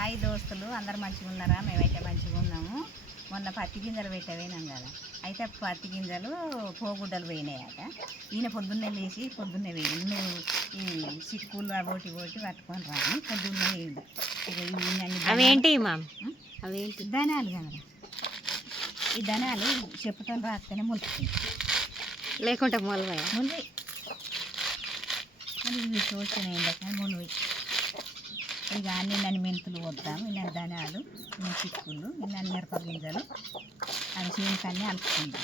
Hi దోస్తులు, అందరు మంచిగా ఉన్నారా? మేమైతే మంచిగా ఉన్నాము. మొన్న పత్తి గింజలు పెట్టవేనాం కదా, అయితే పత్తి గింజలు పోగుడ్డలు పోయినాయట. ఈయన పొద్దున్నే లేచి పొద్దున్నే వేయండి, నువ్వు ఈ చిక్కులు అవోటి పట్టుకొని రాని పొద్దున్నే వేయండి. అవేంటి అవేంటి ధనాలు కదా, ఈ ధనాలు చెప్పుతో రాస్తేనే మొలుస్తాయి, లేకుంటే మొలవయ మొలివి ఇవి చూస్తున్నాయి ఎండక మొలివి. ఇక నిన్నని మెంతులు వద్దాము, నిన్న ధనాలు, నిన్న చిక్కులు, నిన్న మిరప గింజలు అది చీనికన్నీ అలుపుకుందాం.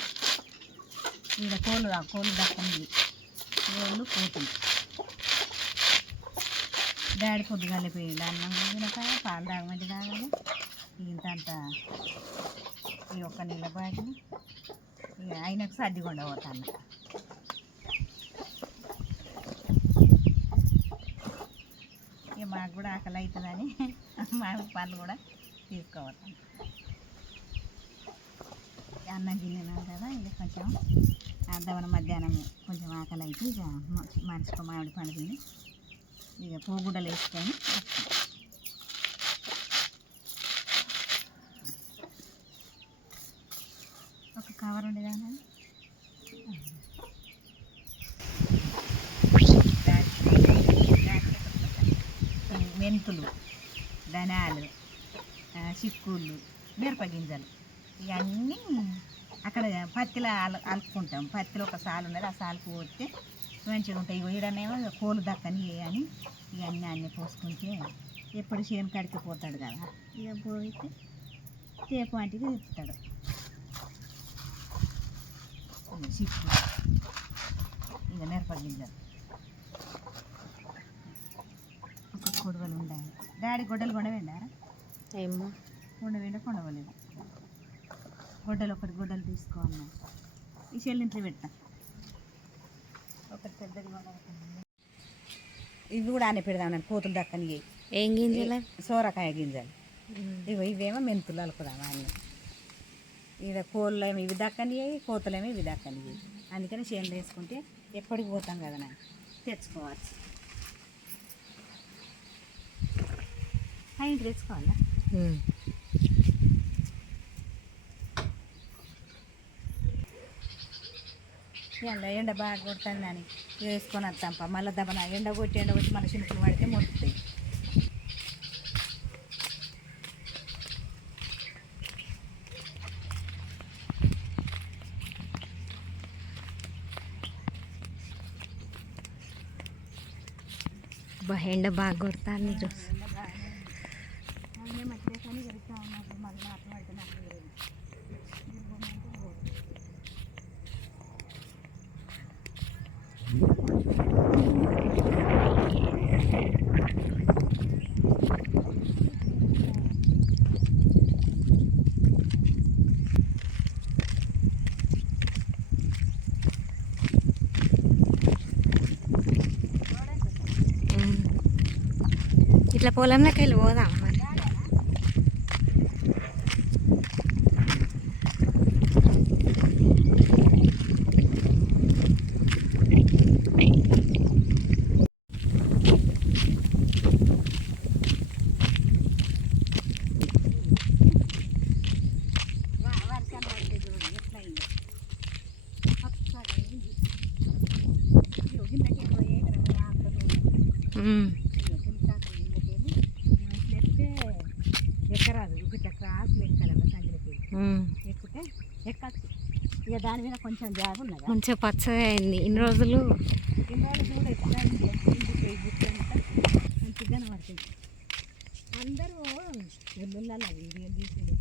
ఈడ కోళ్ళు దక్కంది, కోళ్ళు పోతుంది. డాడీ పొద్దుగా పోయిండు, అన్నం తినక పాలు తాగమంటే తాగాలి. ఇంతంత ఈ ఒక్క నీళ్ళ బాటిని ఇక ఆయనకు సర్దిగుండ పోతాను. ఇక మాకు కూడా ఆకలి అవుతుందని మా పళ్ళు కూడా తీసుకోవతాను. అన్నం తిన్నాం కదా, ఇక కొంచెం అర్ధవన మధ్యాహ్నం కొంచెం ఆకలి అయితే ఇక మనిషికి మామిడి పండు తిని ఇక పోగుడ్డలు వేసుకొని ఒక కవర్ ఉండేదా మెంతులు, ధనాలు, చిక్కుళ్ళు, మిరప గింజలు ఇవన్నీ అక్కడ పత్తిలో అలుపుకుంటాం. పత్తిలో ఒక సాలు ఉన్నది, ఆ సాలుకు పోతే మంచిగా ఉంటాయి. ఈడనేమో కోళ్ళు దక్కని అని ఇవన్నీ అన్నీ పోసుకుంటే ఎప్పుడు చేను కడికి పోతాడు కదా, ఇక పోయితే తేపు వంటికి తిప్పుతాడు. చిక్కులు, ఇక మిరప గింజలు, కొడవలు ఉండాలి. డాడీ గొడ్డలు కొనవేండారా? ఏమో కొండవేండా కొనవలేదు. గొడ్డలు తీసుకోవాలి. ఈ చెల్లింట్లో పెట్టా ఒకటి పెద్దది ఇవి కూడా ఆనే పెడదాం. కోతులు దక్కని ఏం గింజలు? సోరకాయ గింజలు. ఇవేమో మెంతులు అలుపుదాం అన్నీ. ఇక కోళ్ళు ఏమో ఇవి దక్కని, కోతులేమో ఇవి దక్కని. అందుకని చేనులు వేసుకుంటే ఎప్పటికి పోతాం కదా, నాకు తెచ్చుకోవచ్చు. ఇంటికి తెచ్చుకోవాలా? ఎండ బాగా కొడుతుంది అని వేసుకొని వస్తాంప. మళ్ళీ దెబ్బన ఎండ కొట్టి మన చినుకులు పడితే మొలుస్తాయి. ఎండ బాగా కొడుతుంది. ఇట్లా పొలంలోకి వెళ్ళి పోదాం మరి. ఎక్కరాదు క్రాస్ లెక్కలేమో సంజలకి ఎక్కితే ఎక్కచ్చు. ఇక దాని మీద కొంచెం జాగ ఉన్నది, మంచిగా పచ్చగా అయింది. ఇన్ని రోజులు కూడా ఎట్లా మంచిగా పడుతుంది. అందరూ ఎల్లుళ్ళ వీడియో తీసుకుంటే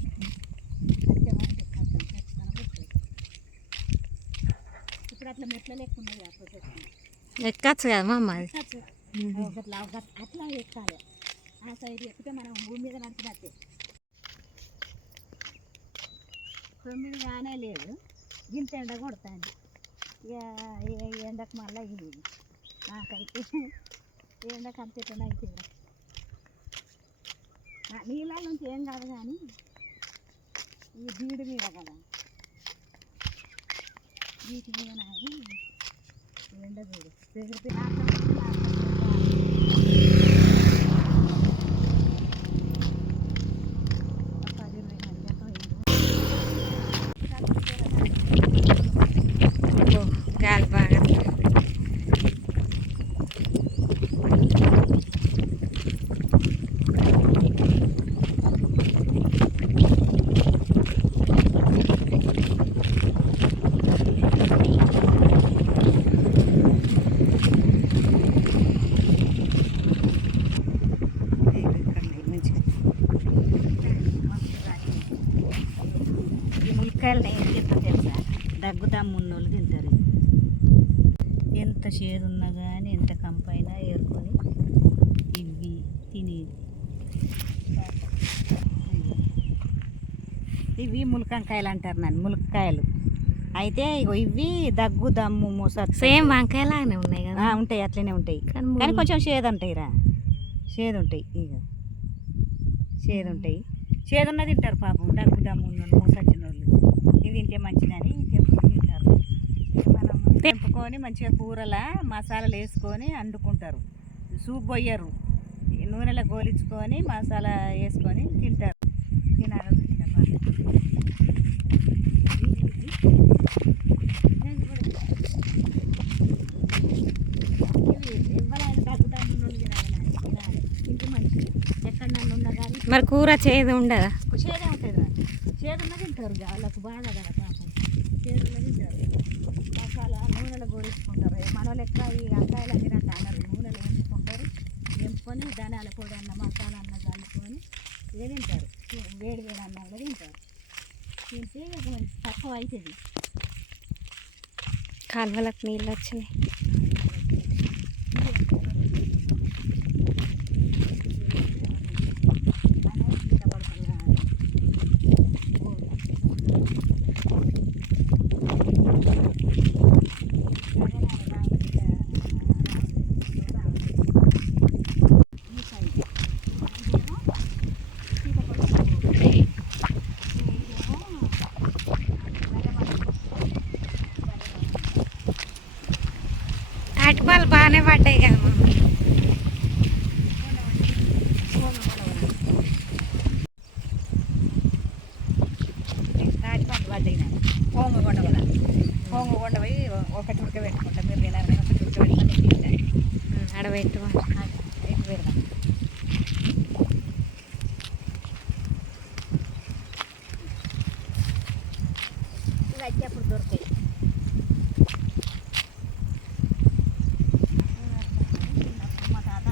ఇప్పుడు అట్లా మెట్ల లెక్క ఉన్నది కాకపోతే ఎక్కచ్చు కదా మా అది. అట్లా ఎక్కాలి. ఆ సైడ్ ఎక్కితే మనం భూమి మీద నడిచినట్టే. 9 కానే లేదు, ఇంత ఎండ కొడుతుంది. ఇక ఎండకు మళ్ళీ ఇది నాకైతే ఎండకు అంత ఎట్లా అయితే నీళ్ళ నుంచి ఏం కాదు, కానీ ఈ బీడు మీద కదా, వీటి మీద నాది ఎండ చూడు. ఎంత చేదు ఉన్నా కానీ ఎంత కంపైనా ఏరుకొని ఇవి తినేది. ఇవి ములక్కాయలు అంటారు నన్ను, ములక్కాయలు. అయితే ఇగో ఇవి దగ్గు దమ్ము మోస సేమ్ వంకాయలాగానే ఉన్నాయి కదా. ఉంటాయి, అట్లనే ఉంటాయి కానీ కొంచెం చేదు ఉంటాయి రా, చేదు ఉంటాయి. ఇక చేదు ఉంటాయి, చేదు ఉన్నది తింటారు పాపం. దగ్గు దమ్ము ఉన్న వాళ్ళు, మోసొచ్చిన వాళ్ళు ఇది తింటే మంచిదని తెంపుకొని తింటారు. మనం తెంపుకొని మంచిగా కూరలా మసాలాలు వేసుకొని వండుకుంటారు. సూప్ పోయ్యరు, నూనెలో గోలించుకొని మసాలా వేసుకొని తింటారు. తినాలి మరి కూర చేదు ఉండదా? చేదే ఉంటుంది రా, చేదున్న తింటారు. వాళ్ళకు బాధ కదా పాపం, చేదున్న తింటారు. మసాలా నూనెలో గోరించుకుంటారు. మన లెక్క ఈ వంకాయలు తినట్టు అన్నారు, నూనెలో వేయించుకుంటారు. వేయించుకొని ధనియాల పొడి అన్న మసాలా అన్న కలుపుకొని ఇక తింటారు. వేడి వేడి అన్నంలో తింటారు. తింటే కొంచెం తక్కువ అవుతుంది. కాలువలకు నీళ్ళు వచ్చినాయి. అటుపాలు బాగానే పడ్డాయి కదా మమ్మీ. పోంగు కొండ పోయి ఒకటి ఉడకబెట్టుకుంటాం. మీరు తినారు కానీ ఒకటి ఉడకబెట్టుకొని తింటారు. ఆడబెట్టు పెడదాం. ఇవి వచ్చేప్పుడు దొరుకుతాయి. మా తాత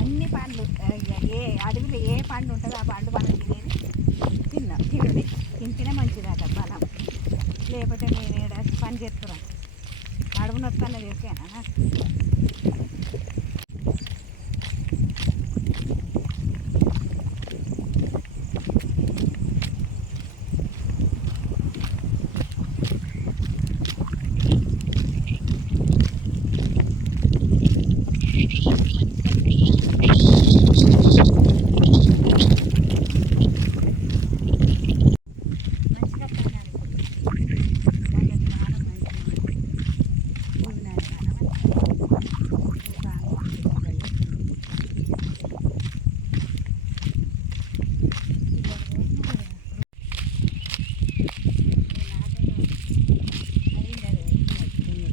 అన్ని పండ్లు, ఏ అడవిలో ఏ పండు ఉంటుందో ఆ పండు మనం తినేది తింటేనే మంచిదట బలం. లేకపోతే నేను ఏడ పని చేస్తున్నా, అడుగు నొత్తన్న చేసానా నాకు.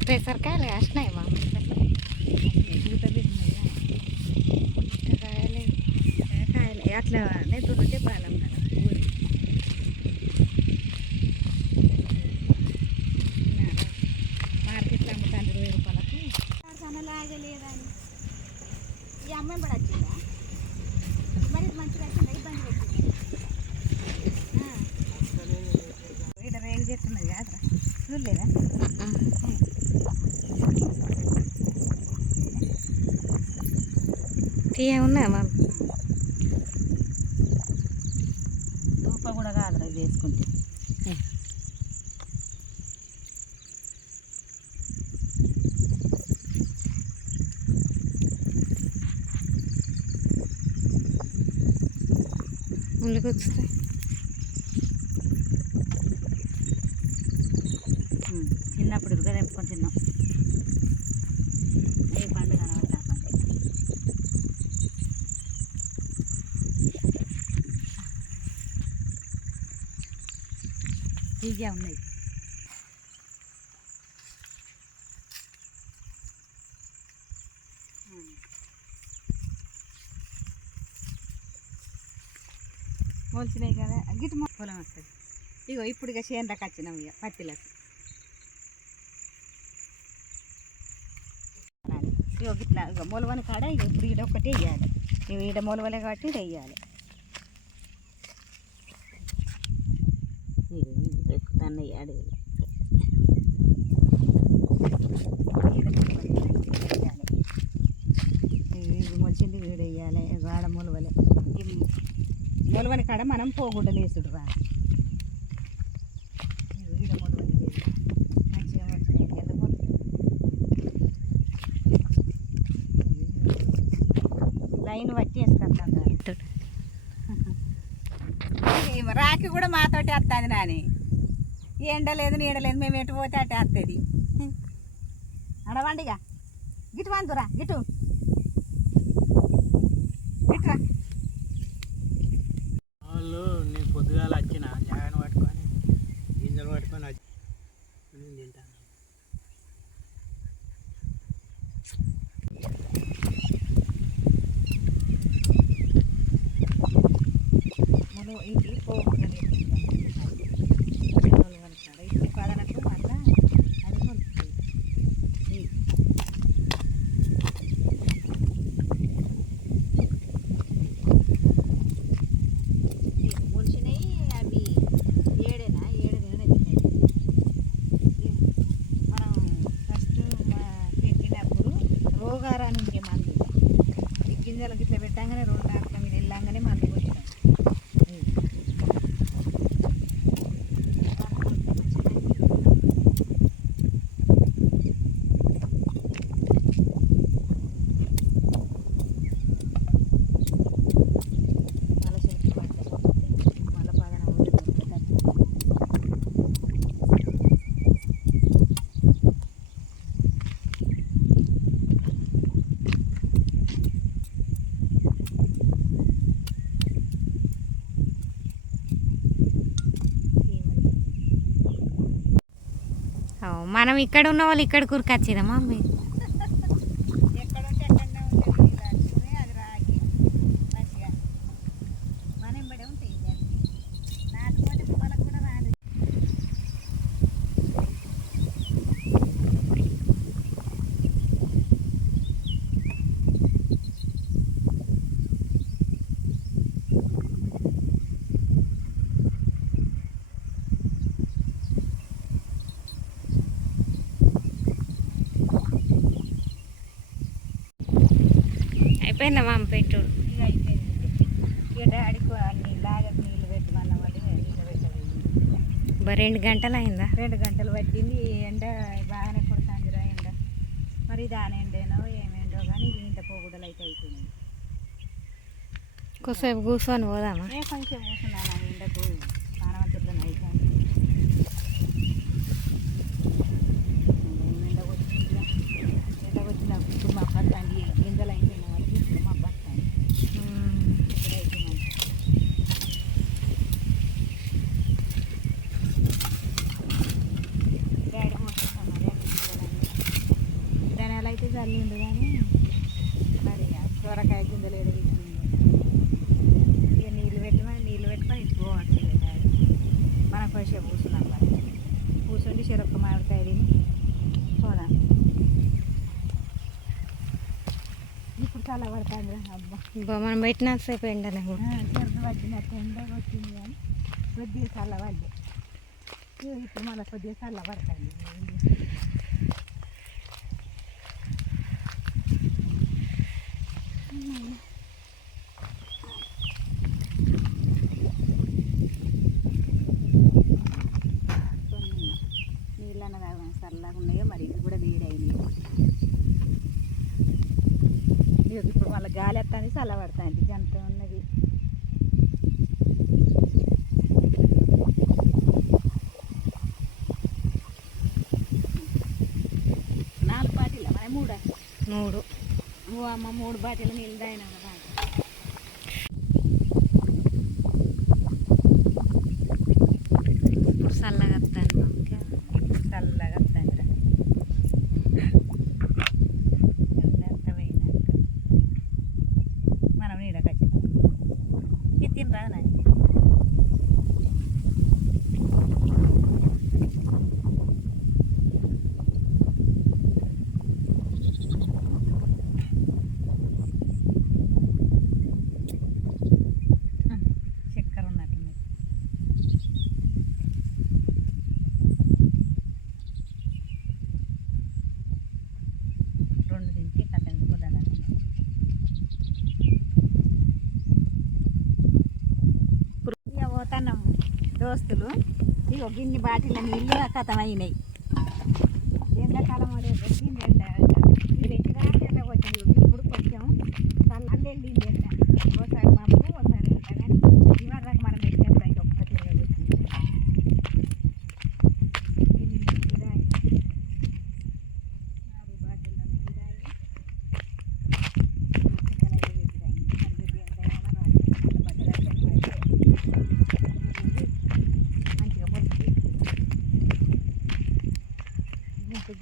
పెసరకాయలు కాసినాయి మమ్మీ. కాయలు అట్లా నెత్తుంటే బాలం కదా. మార్కెట్లో అమ్ముతాను 20 రూపాయలకు. లాగలేదని ఈ అమ్మాయి కూడా వచ్చిందా మరి? మంచిగా వచ్చిందా? ఇబ్బంది పెట్టింది. ఇక్కడ రేగు చెట్టున్నది కాదురా, చూడలేదా? తీయ ఉన్నా మమ్మీ. దూప కూడా కాదురా ఇది వేసుకుంటే. ముళ్ళు గుచ్చుతాయి. చిన్నప్పుడు ఇరుగా తెంపుకొని తిన్నాం. ఏ పండు కనబడతా పండు. తీగా ఉన్నాయి. మొలిచినాయి కదా గిట్టు పొలం వస్తుంది. ఇగో ఇప్పుడు ఇక చేనులకు వచ్చినాం ఇక పత్తిలకు. ఇగో గిట్లా ఇక మొలవని కాడ ఇక ఇప్పుడు ఈడ ఒకటి వేయాలి. ఇక ఈడ మొలవలే కాబట్టి ఇది వేయాలి. ఎక్కుతాను వేయాలి. ఇది మొలిచింది వీడు వేయాలి. ఆడ మొలవలే మొలవని కాడ మనం పోగుడ్డలు వేసుడు రా. ఈడ మొలవని మంచిగా మొలిచినాయి కదా. లైన్ బట్టి వేసుకుంటాం. రాఖీ కూడా మాతోటి వస్తుంది నాని. ఎండ లేదు నీడ లేదు, మేము ఎటు పోతే అటే వస్తుంది. అడవండిగా గిటు వంతురా గిటు గిట్రా. వాళ్ళు నేను పొద్దుగాల వచ్చిన జాగను పట్టుకొని గింజలు పట్టుకొని వచ్చి తింటాను. ఇది పోగుంటుంది ఇప్పుడు పదనకు మళ్ళా అది మొలుస్తుంది. మొలిచినాయి అవి ఏడేనా తిన్నాయి. మనం ఫస్ట్ పెట్టినప్పుడు రోగారాన్ని ఉండే మందు ఈ గింజలకు ఇట్లా పెట్టంగానే 2 ఆకుల మీద వెళ్ళంగానే మందు వచ్చినాం. మనం ఇక్కడ ఉన్న వాళ్ళు ఇక్కడ కూరకొచ్చేదా మమ్మీ? ఎక్కడుంటే ఎక్కడనే ఉంటుంది. అది రాగి మంచిగా మన ఎంబడే ఉంటాయి. నాటుకోటి వాళ్ళకు కూడా రాదు. అయిపోయిందా మమ్మీ పెట్టుడు? ఇక అయిపోయింది. ఇక డాడీకి అన్ని లాగకు నీళ్ళు పెట్టమన్న వాళ్ళు నీళ్ళు పెట్టలేదు. 2 గంటలు అయిందా? 2 గంటలు పట్టింది. ఎండ బాగానే కొడుతుందిరా ఎండ. మరి దాని ఎండేనో ఏమేండో కానీ ఇంత పోగుడలు అయితే అయిపోయినాయి. కొద్దిసేపు కూర్చొని పోదామా? కొంచెం కూర్చున్నాను ఎండకు పానవంతుల్లో అయితే ఎండ వచ్చిన ఇప్పుడు మా పత్తండి గింజలు అయిపోయిన వాళ్ళకి ఇప్పుడు మా పత్తండి ఇప్పుడు అయిపోయినాయి. డాడీ మోసుకుంటాం ధనాలు అయితే చల్లిండు కానీ మరి సొరకాయ గింజలు ఎడవిచ్చింది. ఇక నీళ్ళు పెట్టుకొని ఇచ్చుకోవచ్చు. డాడీ మనం కొంచెం కూర్చున్నాం మరి కూర్చుండి చెరొక్క మామిడికాయ తిని పోదాం. ఇప్పుడు చాలా పడుతుంది. అబ్బా మనం పెట్టినంతసేపు ఎండనే కూడా చెరుకు పట్టినట్టు ఎండ వచ్చింది కానీ కొద్దిగా చల్లబడ్డాయి. ఇప్పుడు మళ్ళీ కొద్దిగా చల్లబడుతుంది. కొన్ని నీళ్ళన్న తాగడం చల్లగా ఉన్నాయో మరి ఇది కూడా వేడైనాయి. ఇప్పుడు మళ్ళీ గాలి వస్తుంది చల్లబడుతుంది. అంత ఉన్నది. నాలుగు బాటిల్ మన 3 అమ్మ 3 బాటిల్ నీళ్ళు తాగినా. చల్లగా వస్తాను మమ్మీకి. చల్లగా వస్తుంది. ఎంత పోయినాక మనం నీడకొచ్చి ఇది తిని రాదు. ఉంటాను దోస్తులు. ఇగో గిన్ని బాటిల నీళ్ళు కథం అయినాయి. ఎండాకాలం వచ్చింది ఎండ ఇది ఎట్లా ఎండ వచ్చింది. ఇప్పుడు కొంచెం అల్లు వెళ్ళింది ఎండ. ఒకసారి మబ్బు ఒకసారి ఎండ. కానీ ఇవాళ మనం పెట్టినప్పుడు అయితే ఒక్క తిరగ వచ్చింది.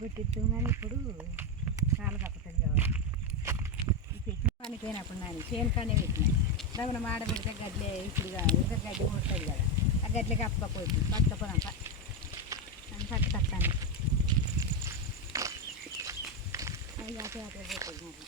గుట్టిద్దు కానీ ఇప్పుడు కాలు తప్పుతుంది కాబట్టి పెట్టిన పనికి పోయినప్పుడు నాని చేను కానీ పెట్టిన దవన మాడ పెడితే గడ్లే ఇప్పుడు ఇంకా గడ్డి కొడుతుంది కదా. ఆ గడ్లకి అప్పకపోతుంది పక్కపోదాం పట్టు తక్కువ అది అటే అటే పోతుంది.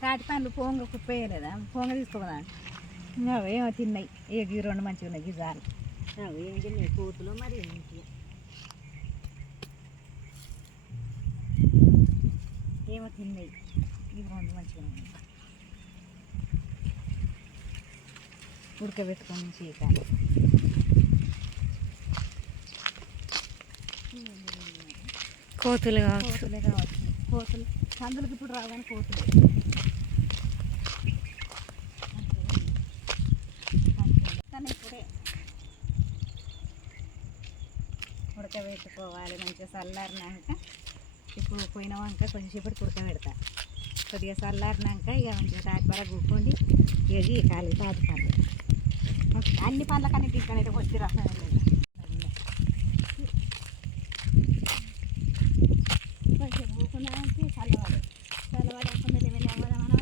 తాటి పండ్లు పొంగ కుప్పేయలేదా? పొంగ తీసుకోదా? ఏమో తిన్నాయి. ఏ గీ రెండు మంచిగా ఉన్నాయి గిజాలు. ఏం తిన్నాయి కూతులు మరి ఏమో తిన్నాయి. ఇవి రెండు మంచిగా ఉన్నాయి. ఉడకబెట్టుకొని చీకాలి. కోతులు కావచ్చు. కోతులే కావచ్చు. కోతులు కందులకి ఇప్పుడు రావు కానీ కోతులు కానీ ఇప్పుడే ఉడకబెట్టుకోవాలి మంచిగా చల్లారినాక. ఇప్పుడు పోయిన వంక కొంచెంసేపటి ఉడకబెడతా. కొద్దిగా చల్లారినాక ఇక మంచిగా తాటి పర కూకోండి. ఇక గీకాలి తాటి పండ్లు. అన్ని పండ్ల కన్నా గీకనైతే వచ్చి రసం లేదు. కొంచెం ఊకున్నాకి చల్లవాడు అక్క మీద వెళ్ళి అవ్వదామని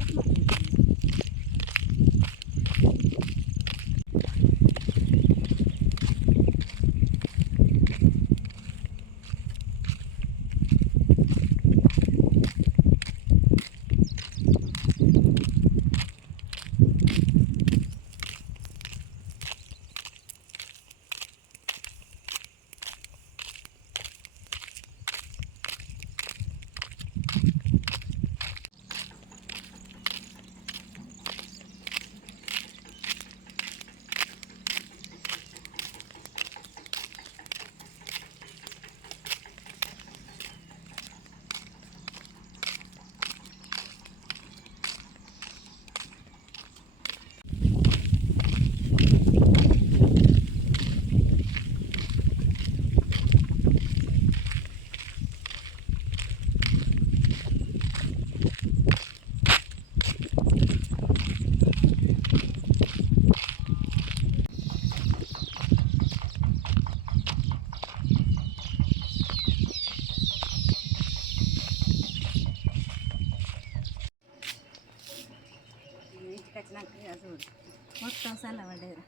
వచ్చినాక చూడు మొత్తం చల్లబడ్డది.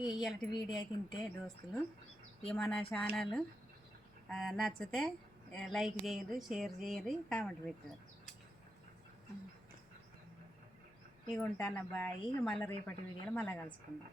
ఇలాంటి వీడియో తింటే దోస్తులు ఇక మన ఛానల్ నచ్చితే లైక్ చేయరు, షేర్ చేయరు, కామెంట్ పెట్టారు. ఇక ఉంటాను బాయ్. మళ్ళీ రేపటి వీడియోలో మళ్ళీ కలుసుకుందాం.